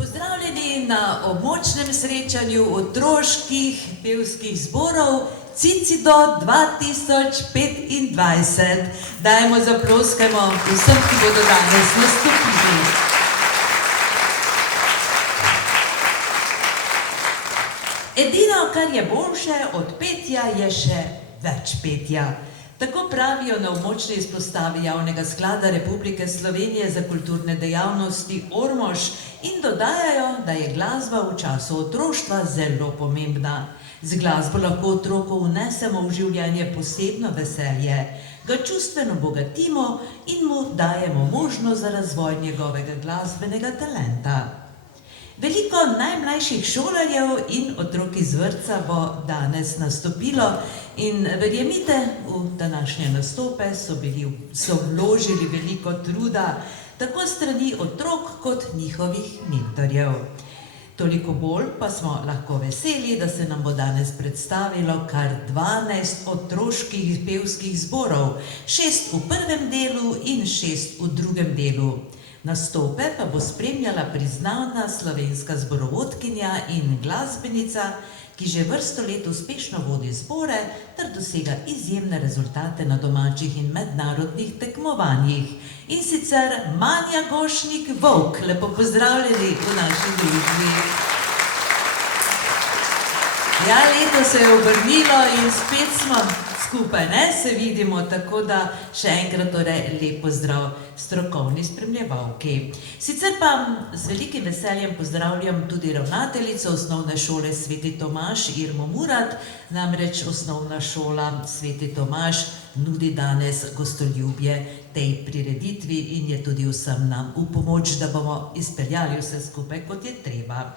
Pozdravljeni na območnem srečanju otroških pevskih zborov Cicido 2025. Dajmo zaploskajmo vsem, ki bodo danes nastopili. Edino, kar je boljše od petja, je še več petja. Tako pravijo na območni izpostavi Javnega sklada Republike Slovenije za kulturne dejavnosti Ormož in dodajajo, da je glasba v času otroštva zelo pomembna. Z glasbo lahko otroku vnesemo v življenje posebno veselje, ga čustveno bogatimo in mu dajemo možnost za razvoj njegovega glasbenega talenta. Veliko najmlajših šolarjev in otrok iz vrtca bo danes nastopilo in verjemite, v današnje nastope so vložili veliko truda, tako strani otrok kot njihovih mentorjev. Toliko bolj pa smo lahko veseli, da se nam bo danes predstavilo kar 12 otroških pevskih zborov, 6 v prvem delu in 6 v drugem delu. Nastope pa bo spremljala priznana slovenska zborovodkinja in glasbenica, ki že vrsto let uspešno vodi zbore ter dosega izjemne rezultate na domačih in mednarodnih tekmovanjih. In sicer Manja Gošnik-Volk. Lepo pozdravljeni v naši družbi. Ja, leto se je obrnilo in spet smo skupaj, ne, se vidimo, tako da še enkrat torej lep pozdrav strokovni spremljevalki. Sicer pa z velikim veseljem pozdravljam tudi ravnateljico osnovne šole Sveti Tomaž Irmo Murat, namreč osnovna šola Sveti Tomaž nudi danes gostoljubje tej prireditvi in je tudi vsem nam v pomoč, da bomo izpeljali vse skupaj, kot je treba.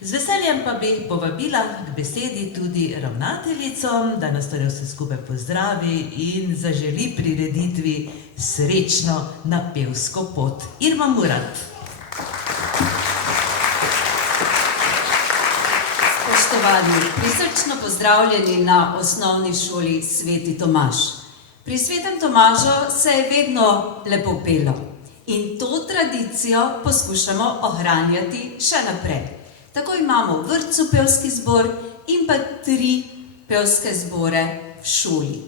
Z veseljem pa bi povabila k besedi tudi ravnateljico, da nas torej vse skupaj pozdravi in zaželi prireditvi srečno na pevsko pot. Irma Murat. Spoštovani, prisrčno pozdravljeni na osnovni šoli Sveti Tomaž. Pri Svetem Tomažu se je vedno lepo pelo in to tradicijo poskušamo ohranjati še naprej. Tako imamo v vrtcu pevski zbor in pa 3 pevske zbore v šoli.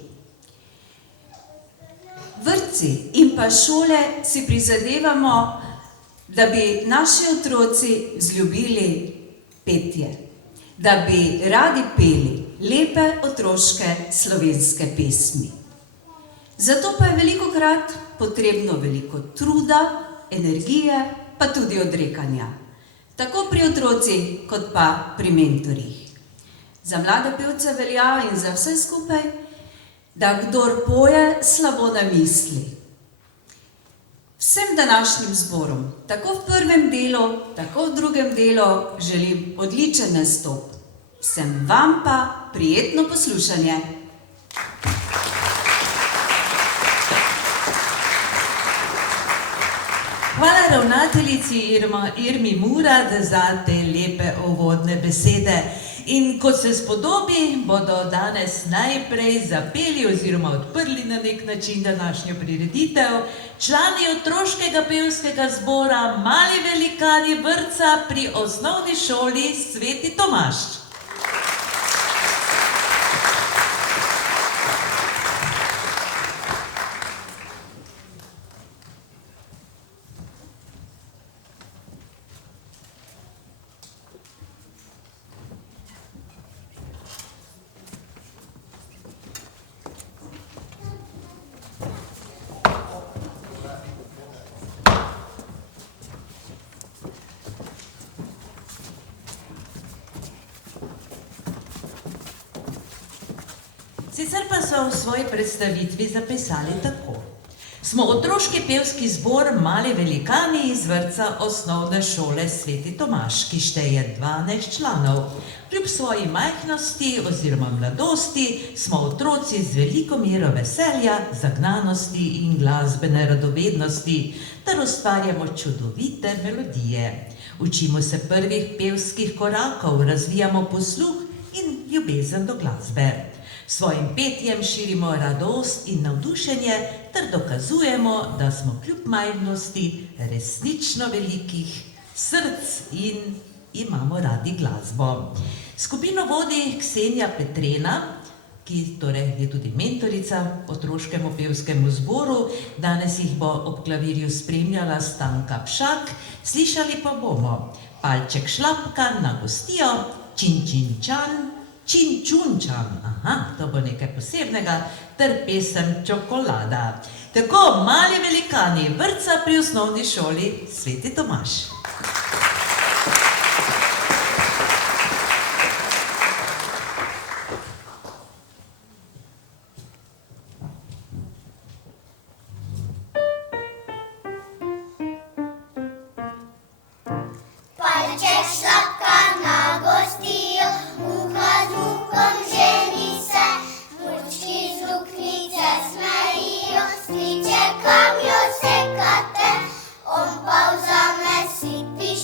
Vrtci in pa šole si prizadevamo, da bi naši otroci vzljubili petje, da bi radi peli lepe otroške slovenske pesmi. Zato pa je velikokrat potrebno veliko truda, energije, pa tudi odrekanja. Tako pri otrocih, kot pa pri mentorjih. Za mlade pevce velja in za vse skupaj, da kdor poje, slabo ne misli. Vsem današnjim zborom, tako v prvem delu, tako v drugem delu, želim odličen nastop. Vsem vam pa prijetno poslušanje. Hvala ravnateljici Irmi Murat za te lepe uvodne besede. In kot se spodobi, bodo danes najprej zapeli oziroma odprli na nek način današnjo prireditev člani otroškega pevskega zbora Mali velikani vrtca pri osnovni šoli Sveti Tomaž. Sicer pa so v svoji predstavitvi zapisali tako. Smo otroški pevski zbor Mali velikani iz vrtca osnovne šole Sveti Tomaž, ki šteje 12 članov. Kljub svoji majhnosti oziroma mladosti smo otroci z veliko mero veselja, zagnanosti in glasbene radovednosti, ter ustvarjamo čudovite melodije. Učimo se prvih pevskih korakov, razvijamo posluh in ljubezen do glasbe. S svojim petjem širimo radost in navdušenje ter dokazujemo, da smo kljub majhnosti resnično velikih src in imamo radi glasbo. Skupino vodi Ksenija Petrena, ki torej je tudi mentorica otroškemu pevskemu zboru. Danes jih bo ob klavirju spremljala Stanka Pšak. Slišali pa bomo Palček šlapka na gostijo, Čin čin čan, Čin čun čan, to bo nekaj posebnega, ter pesem Čokolada. Tako, mali velikani vrtca pri osnovni šoli Sveti Tomaž. Palček šlapka na gostijo, muha z muhom ženi se, mučki z luknjice smejijo, striče kam jo sekate, on pa vzame si piš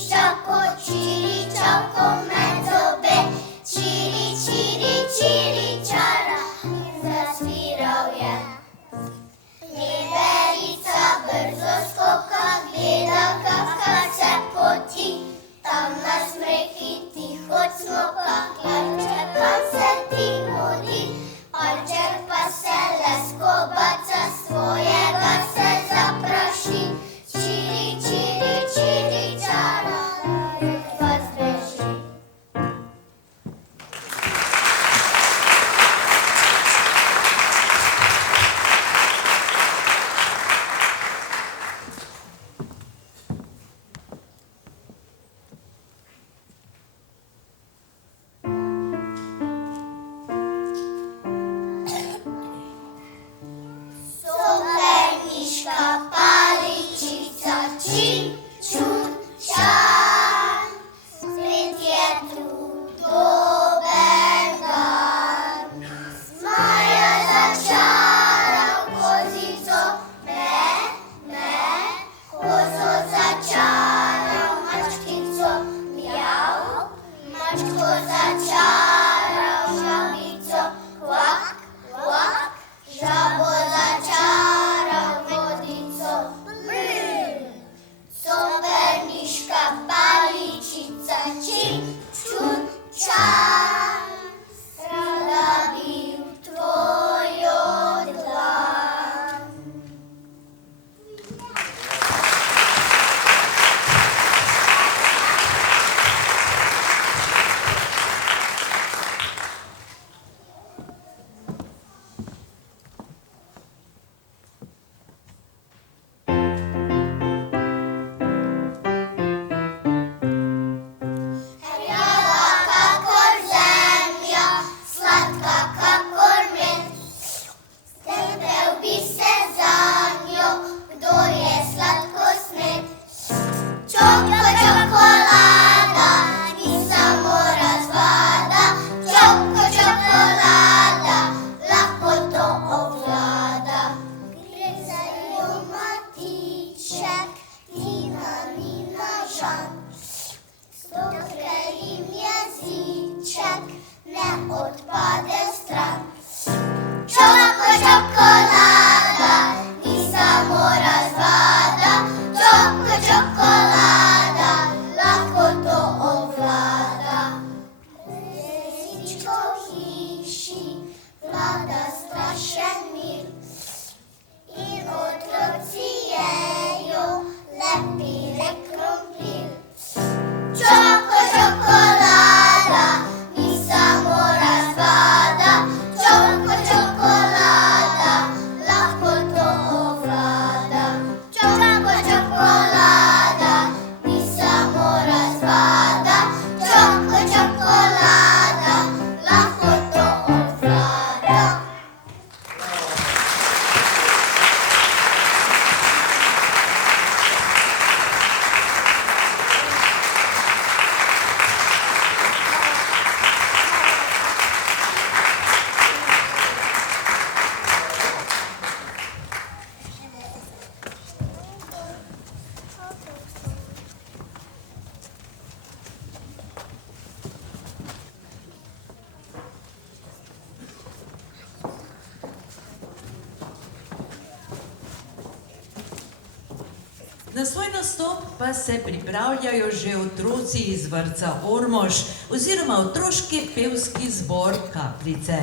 Na svoj nastop pa se pripravljajo že otroci iz vrtca Ormož oziroma otroški pevski zbor Kapljice.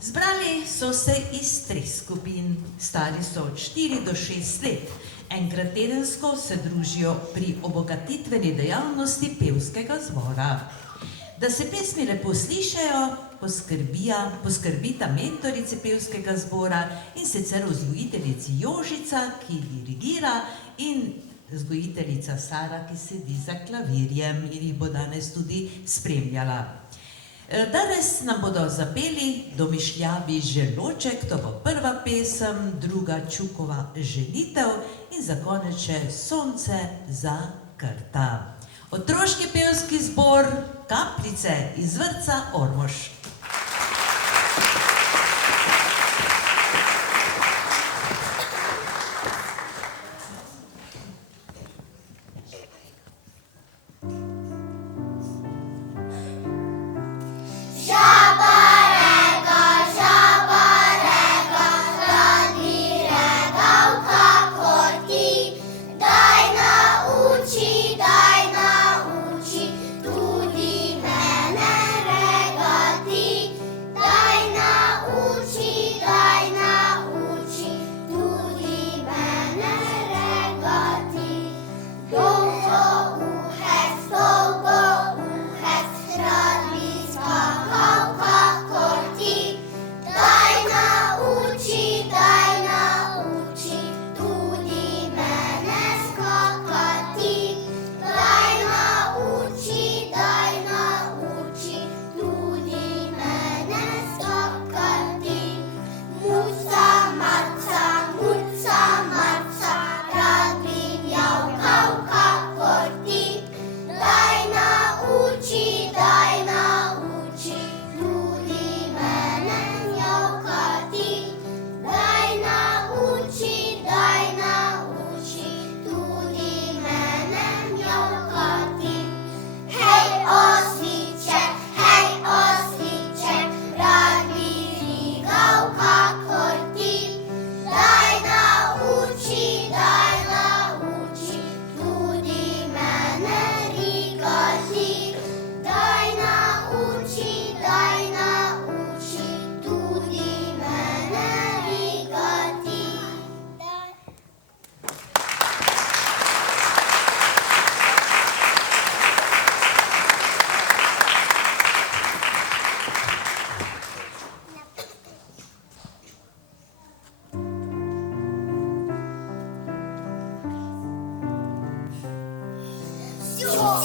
Zbrali so se iz 3 skupin, stari so od 4 do 6 let. Enkrat tedensko se družijo pri obogatitveni dejavnosti pevskega zbora. Da se pesmi lepo slišajo, poskrbita mentorici pevskega zbora in sicer vzgojiteljici Jožica, ki dirigira, in vzgojiteljica Sara, ki sedi za klavirjem in jih bo danes tudi spremljala. Danes nam bodo zapeli Domišljavi želoček, to bo prva pesem, druga Čukova ženitev in za konec še Sonce za krta. Otroški pevski zbor Kapljice iz vrtca Ormož. Oh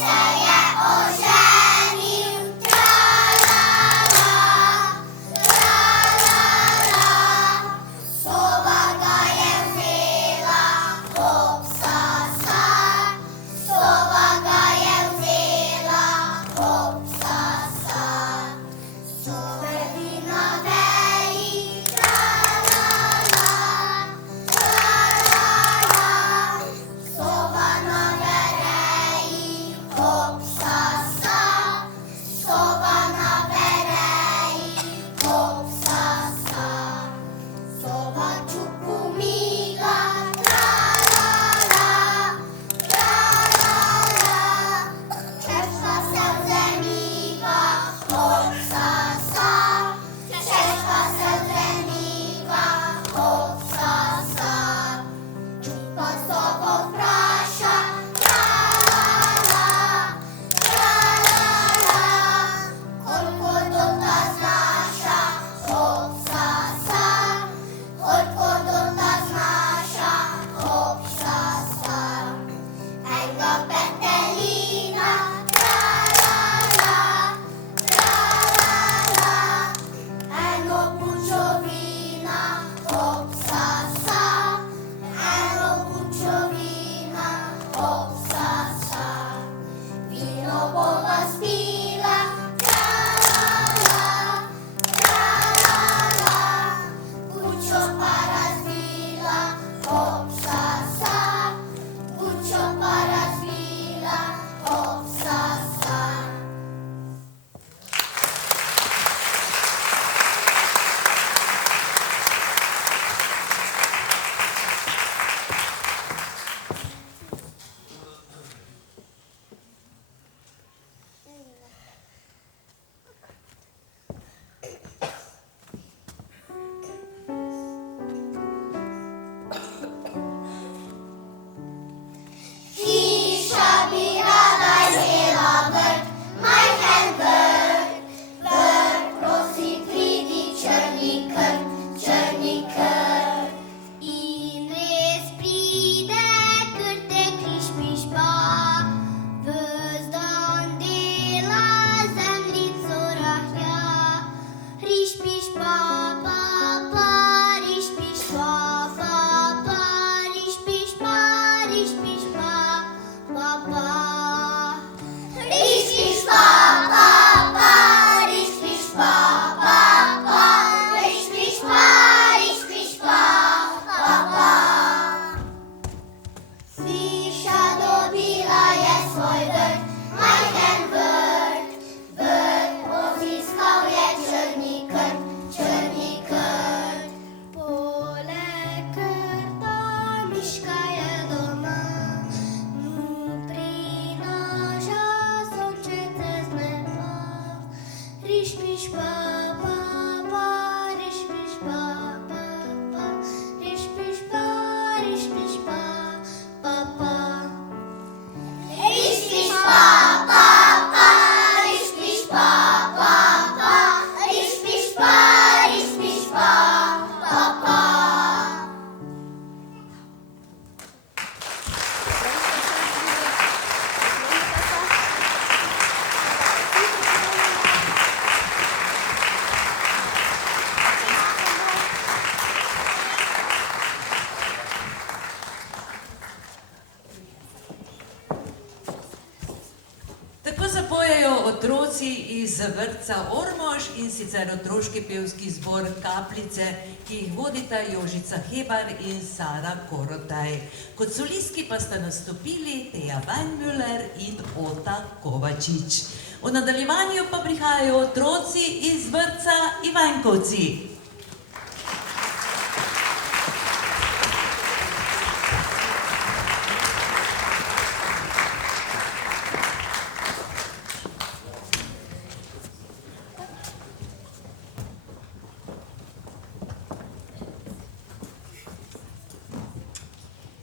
zapojejo otroci iz vrtca Ormož in sicer otroški pevski zbor Kapljice, ki jih vodita Jožica Hebar in Sara Korotaj. Kot solistki pa sta nastopili Teja Weinmüller in Ota Kovačič. V nadaljevanju pa prihajajo otroci iz vrtca Ivankovci.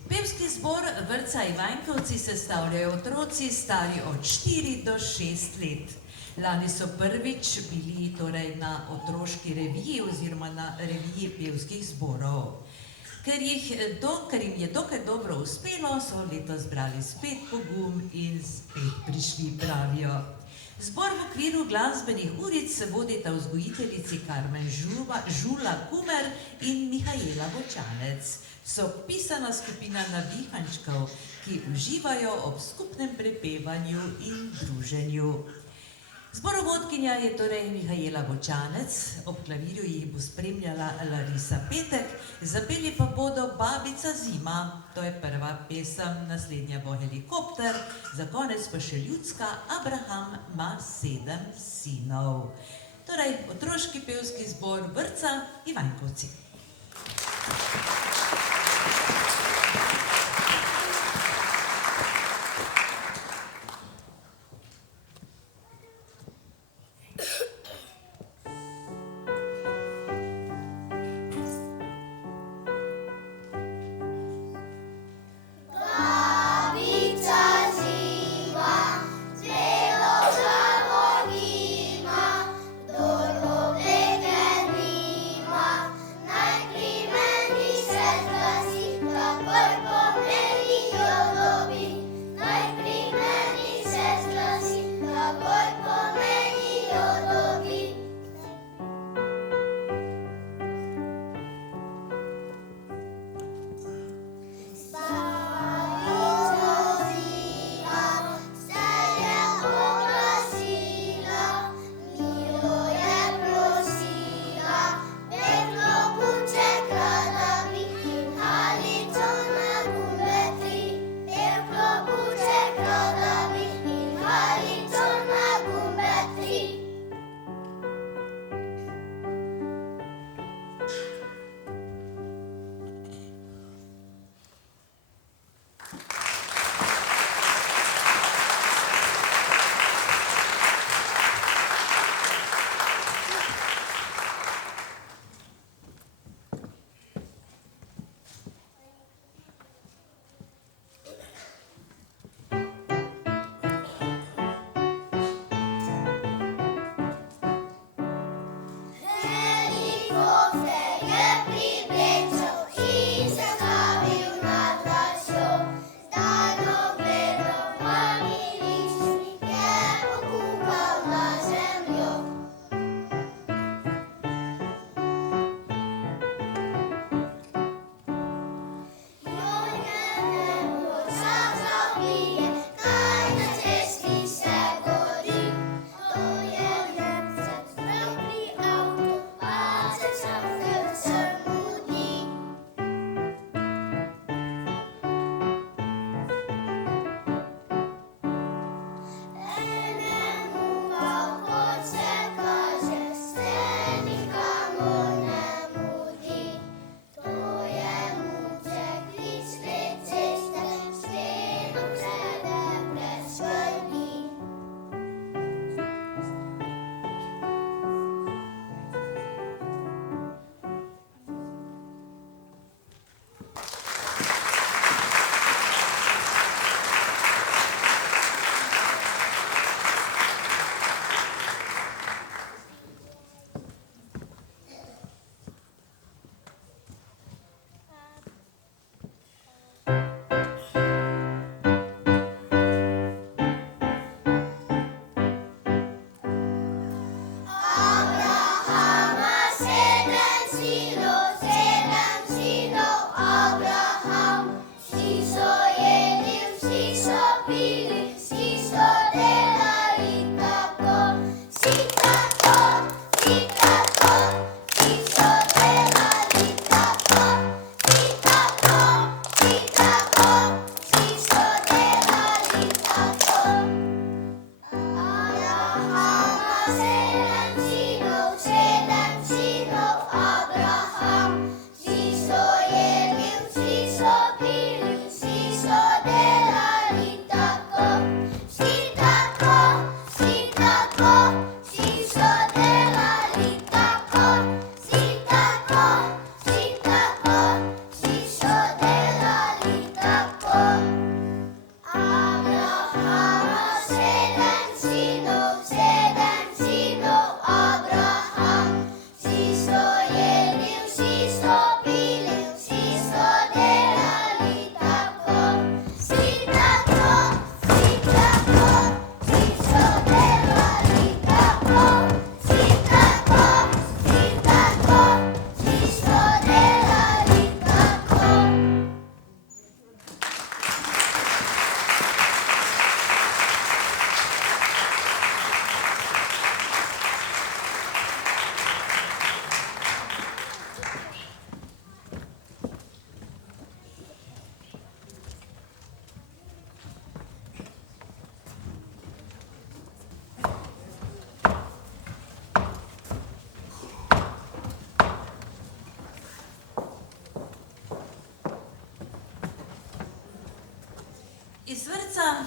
Pevski zbor vrtca Ivankovci sestavljajo otroci stari od 4 do 6 let. Lani so prvič bili torej na otroški reviji oziroma na reviji pevskih zborov. Ker jim je dokaj dobro uspelo, so letos zbrali spet pogum in spet prišli, pravijo. Zbor v okviru glasbenih uric se vodita vzgojiteljici Karmen Žula Kumer in Mihajla Vočanec. So pisana skupina navihančkov, ki uživajo ob skupnem prepevanju in druženju. Zborovodkinja je torej Mihajla Vočanec, ob klavirju jih bo spremljala Larisa Petek, zapeli pa bodo Babica zima, to je prva pesem, naslednja bo Helikopter, za konec pa še ljudska Abraham ima 7 sinov. Torej, otroški pevski zbor vrtca Ivankovci. Dormo vleker nima, najprej meni se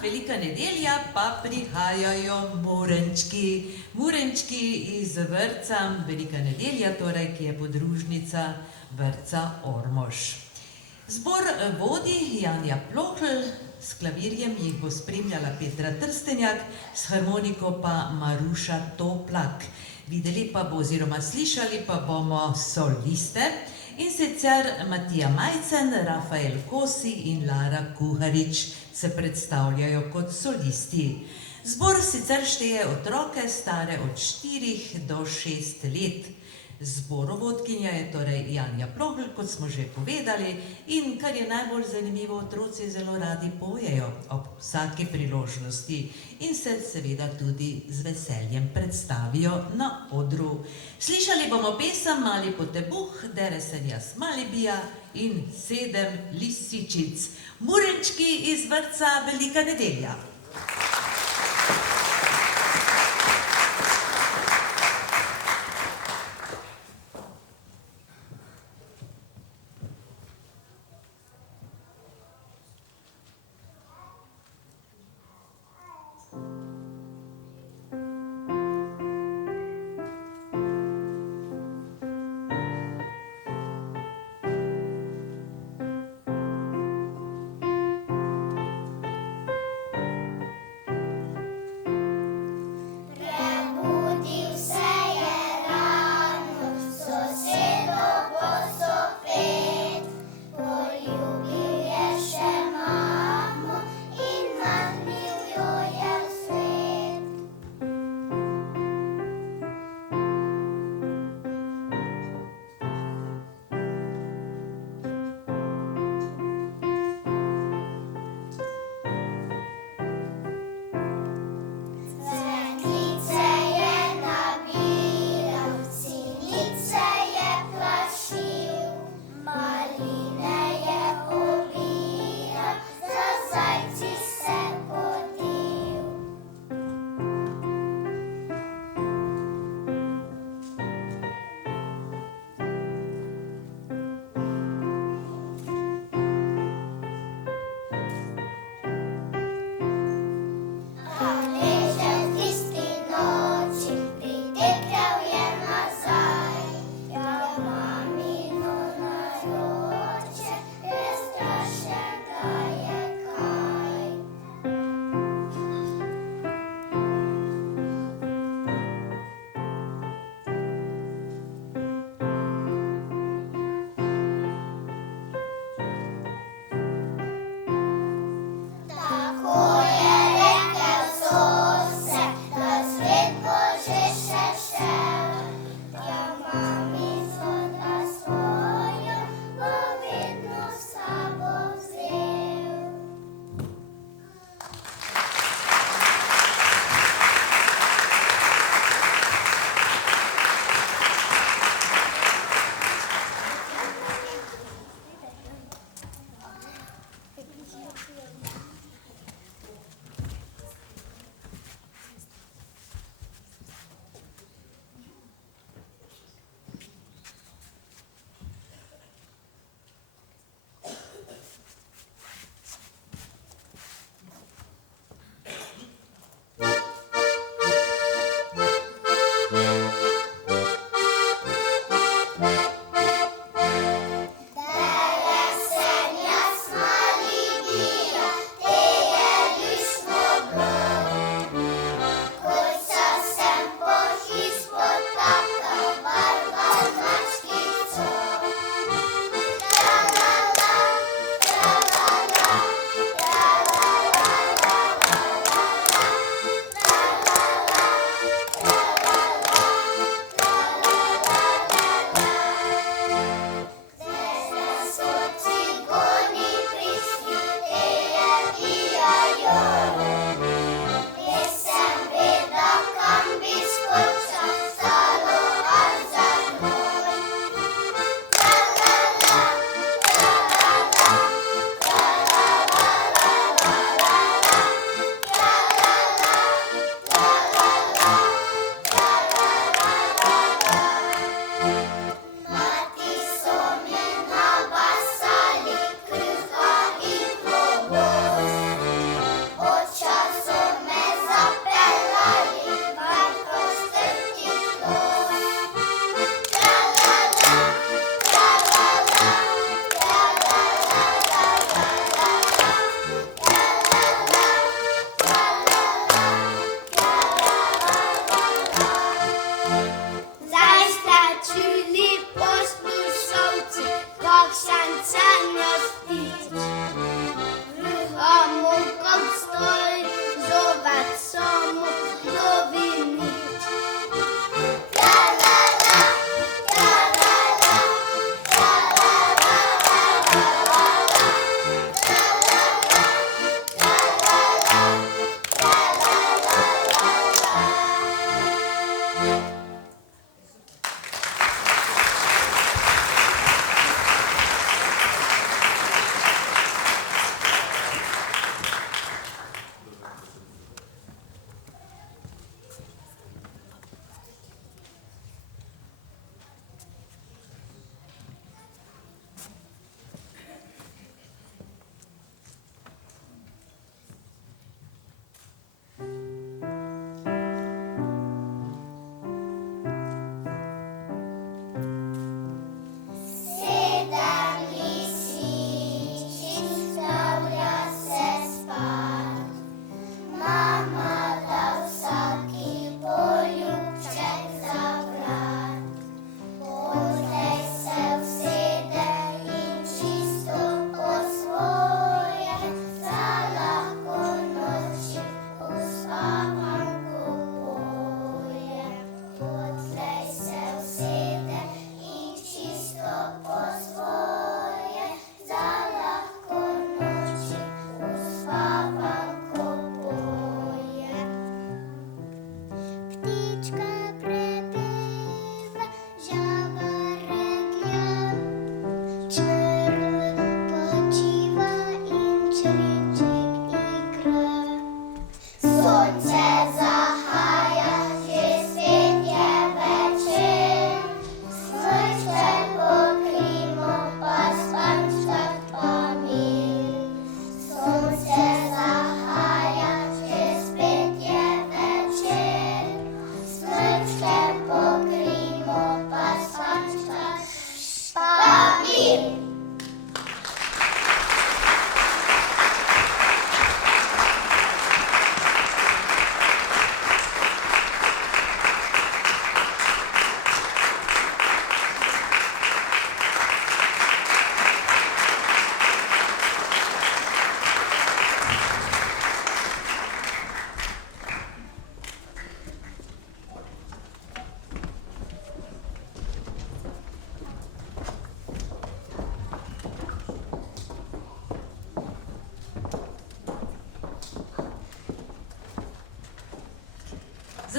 velika nedelja pa prihajajo murenčki. Murenčki iz vrtca Velika nedelja, torej, ki je podružnica vrtca Ormož. Zbor vodi Janja Plohl, s klavirjem jih bo spremljala Petra Trstenjak, s harmoniko pa Maruša Toplak. Videli pa bo oziroma slišali pa bomo soliste, in sicer Matija Majcen, Rafael Kosi in Lara Kuharič se predstavljajo kot solisti. Zbor sicer šteje otroke stare od 4 do 6 let. Zborovodkinja je torej Janja Plohl, kot smo že povedali, in kar je najbolj zanimivo, otroci zelo radi pojejo ob vsaki priložnosti in se seveda tudi z veseljem predstavijo na odru. Slišali bomo pesem Mali potepuh, dere sem jaz Malibija in 7 lisičic. Murenčki iz vrtca Velika nedelja.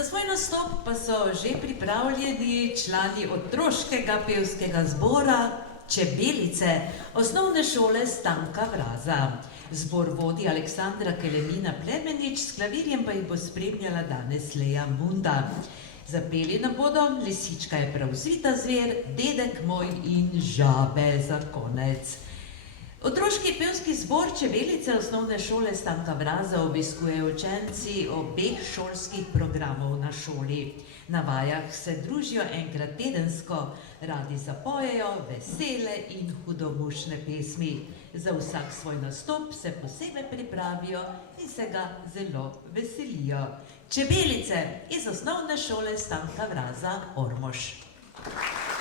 Za svoj nastop pa so že pripravljeni člani otroškega pevskega zbora Čebelice osnovne šole Stanka Vraza. Zbor vodi Aleksandra Kelemina Plemenič, s klavirjem pa jih bo spremljala danes Leja Munda. Zapeli nam bodo Lisička je prav zvita zver, Dedek moj in Žabe za konec. Otroški pevski zbor Čebelice osnovne šole Stanka Vraza obiskujejo učenci obeh šolskih programov na šoli. Na vajah se družijo enkrat tedensko, radi zapojejo vesele in hudomušne pesmi. Za vsak svoj nastop se posebej pripravijo in se ga zelo veselijo. Čebelice iz osnovne šole Stanka Vraza Ormož. Come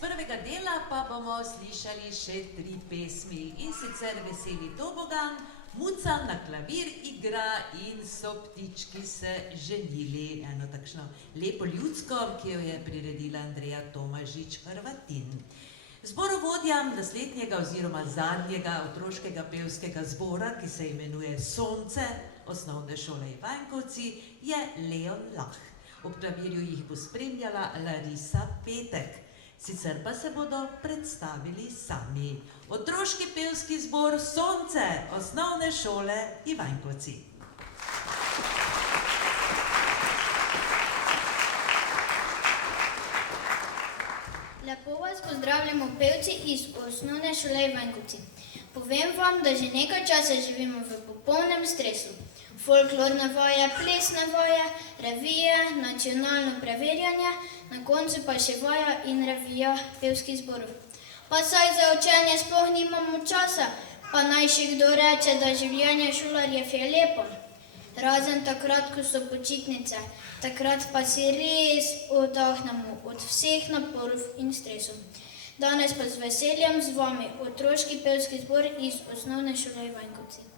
prvega dela pa bomo slišali še 3 pesmi, in sicer Veseli tobogan, Muca na klavir igra in So ptički se ženili. Eno takšno lepo ljudsko, ki jo je priredila Andreja Tomažič Hrvatin. Zborovodjam naslednjega oziroma zadnjega otroškega pevskega zbora, ki se imenuje Sonce osnovne šole Ivankovci, je Leon Lah. Ob klavirju jih bo spremljala Larisa Petek. Sicer pa se bodo predstavili sami. Otroški pevski zbor Sonce osnovne šole Ivankovci. Lepo vas pozdravljamo pevci iz osnovne šole Ivankovci. Povem vam, da že nekaj časa živimo v popolnem stresu. Folklorna vaja, plesna vaja, revija, nacionalno preverjanje, na koncu pa še vaja in revija pevskih zborov. Pa saj za učenje sploh nimamo časa, pa naj še kdo reče, da življenje šolarjev je lepo. Razen takrat, ko so počitnice, takrat pa si res oddahnemo od vseh naporov in stresov. Danes pa z veseljem z vami otroški pevski zbor iz osnovne šole Ivankovci.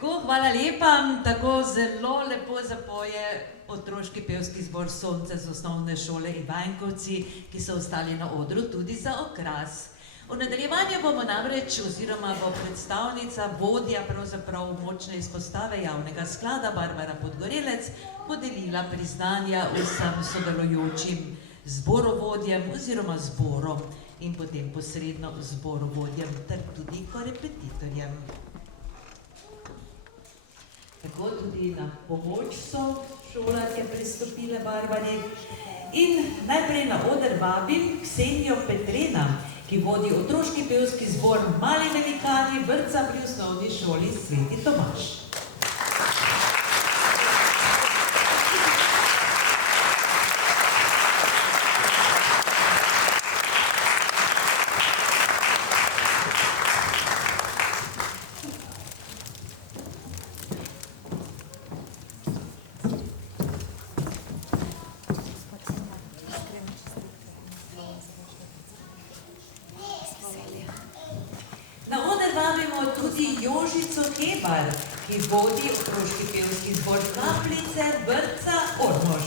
Tako, hvala lepa. Tako zelo lepo zapoje otroški pevski zbor Sonce z osnovne šole Ivanjkovci, ki so ostali na odru tudi za okras. V nadaljevanju bomo namreč, oziroma bo predstavnica, vodja pravzaprav močne izpostave javnega sklada Barbara Podgorelec podelila priznanja vsem sodelujočim zborovodjem oziroma zborom in potem posredno zborovodjem ter tudi korepetitorjem. Tako tudi na pomoč so šolarke pristopile Barbari. In najprej na oder vabim Ksenijo Petrena, ki vodi otroški pevski zbor Mali velikani vrtca pri osnovni šoli Sveti Tomaž. Ki vodi otroški pevski zbor Kapljice vrtca Ormož.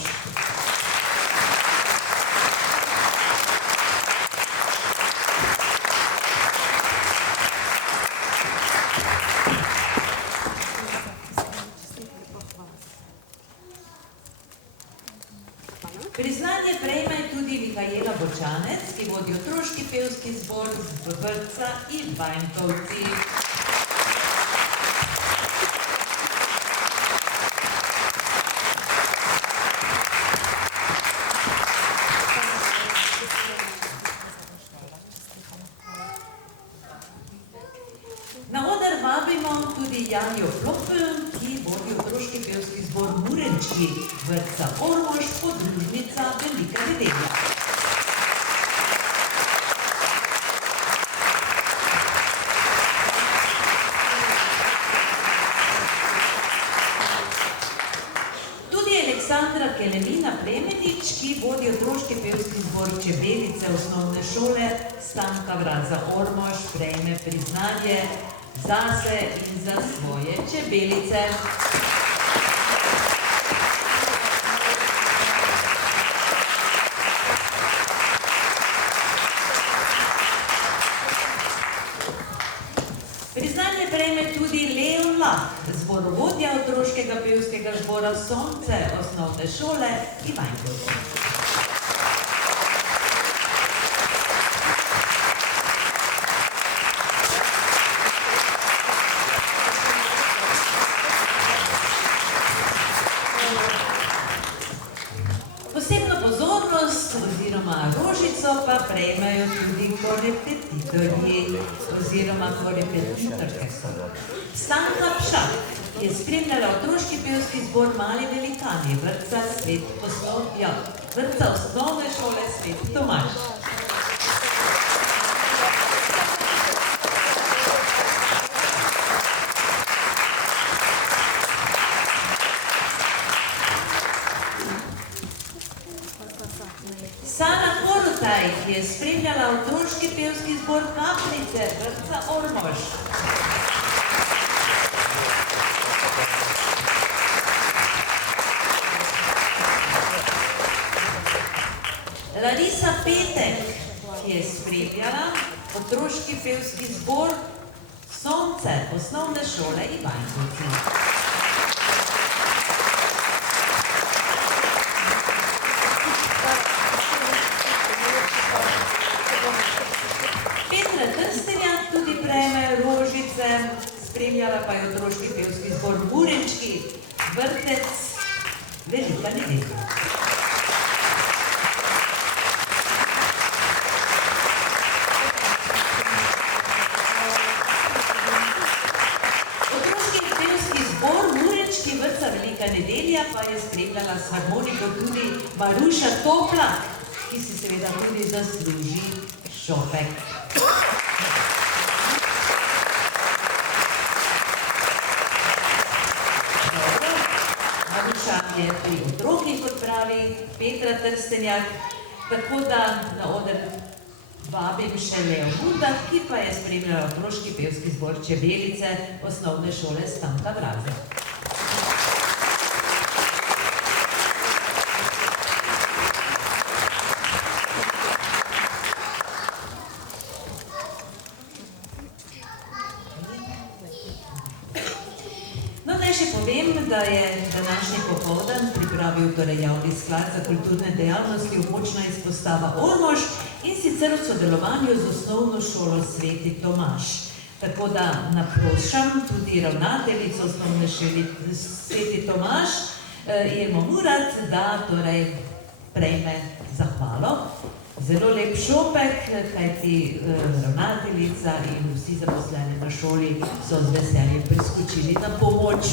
Priznanje prejme tudi Mihajla Bočanec, ki vodi otroški pevski zbor vrtca Ivanjkovci. Janjo Plopel, ki vodi otroški pevski zbor Murenčki vrtca Ormož, podružnica Velika nedelja. Tudi Aleksandra Kelemina Plemenič, ki vodi otroški pevski zbor Čebelice osnovne šole Stanka Vraza Ormož, prejme priznanje zase in za svoje čebelice. Priznanje prejme tudi Leon Lah, zborovodja otroškega pevskega zbora Sonce osnovne šole Ivanjkovci. Pa prejmejo tudi korepetitorji oziroma korepetitorke. Stanka Pšak je spremljala otroški pevski zbor Mali velikani vrtca osnovne šole Sveti Tomaž. Ki je spremljala otroški pevski zbor Kapljice vrtca Ormož. Larisa Petek, ki je spremljala otroški pevski zbor Sonce osnovne šole Ivanjkovci. Spremljala pa je otroški pevski zbor Murenčki vrtec Velika nedelja. Otroški pevski zbor Murenčki vrtca Velika nedelja pa je spremljala s harmoniko tudi Maruša Toplak, ki si seveda tudi zasluži šopek. Je pri otrokih, kot pravi Petra Trstenjak, tako da na oder vabim še Leo Budak, ki pa je spremljala otroški pevski zbor Čebelice osnovne šole Stanka Vraze. No, naj še povem, da je današnji popoldan pripravil torej Javni sklad za kulturne dejavnosti območna izpostava Ormož in sicer v sodelovanju z osnovno šolo Sveti Tomaž. Tako da naprošam tudi ravnateljico osnovne šole Sveti Tomaž, Irmo Murat, da torej prejme zahvalo. Zelo lep šopek, kajti ravnateljica in vsi zaposleni na šoli so z veseljem priskočili na pomoč.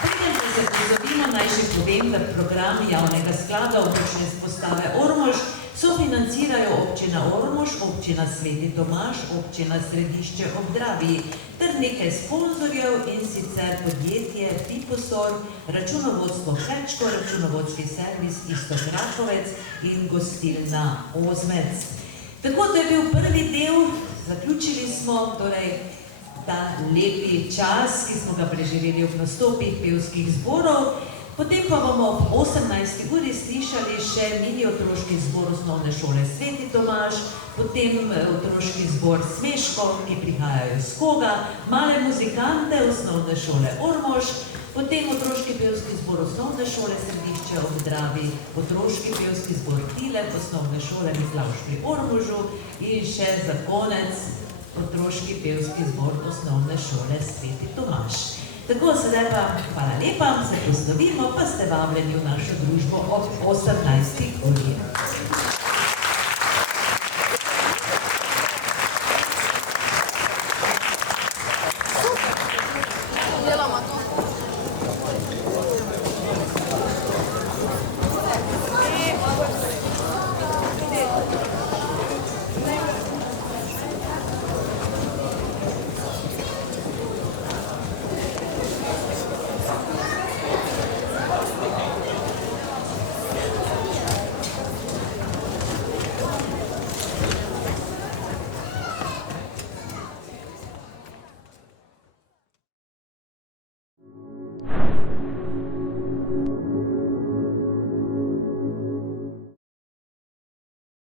Preden pa se pozabimo, naj še povem, da program Javnega sklada območne izpostave Ormož sofinancirajo občina Ormož, občina Sveti Tomaž, občina Središče ob Dravi ter nekaj sponzorjev, in sicer podjetje Pipostor, računovodstvo Krečko, računovodski servis Iztok Rakovec in gostilna Ozmec. Tako da je bil prvi del, zaključili smo torej ta lepi čas, ki smo ga preživeli ob nastopih pevskih zborov. Potem pa bomo ob 18. uri slišali še mini otroški zbor osnovne šole Sveti Tomaž, potem otroški zbor Smeško, ki prihajajo iz Koga, male muzikante osnovne šole Ormož, potem otroški pevski zbor osnovne šole Središče ob Dravi, otroški pevski zbor Tilep osnovne šole Miklavž pri Ormožu in še za konec otroški pevski zbor osnovne šole Sveti Tomaž. Tako, sedaj pa hvala lepa, se poslovimo, pa ste vabljeni v našo družbo ob 18. uri. Delamo to.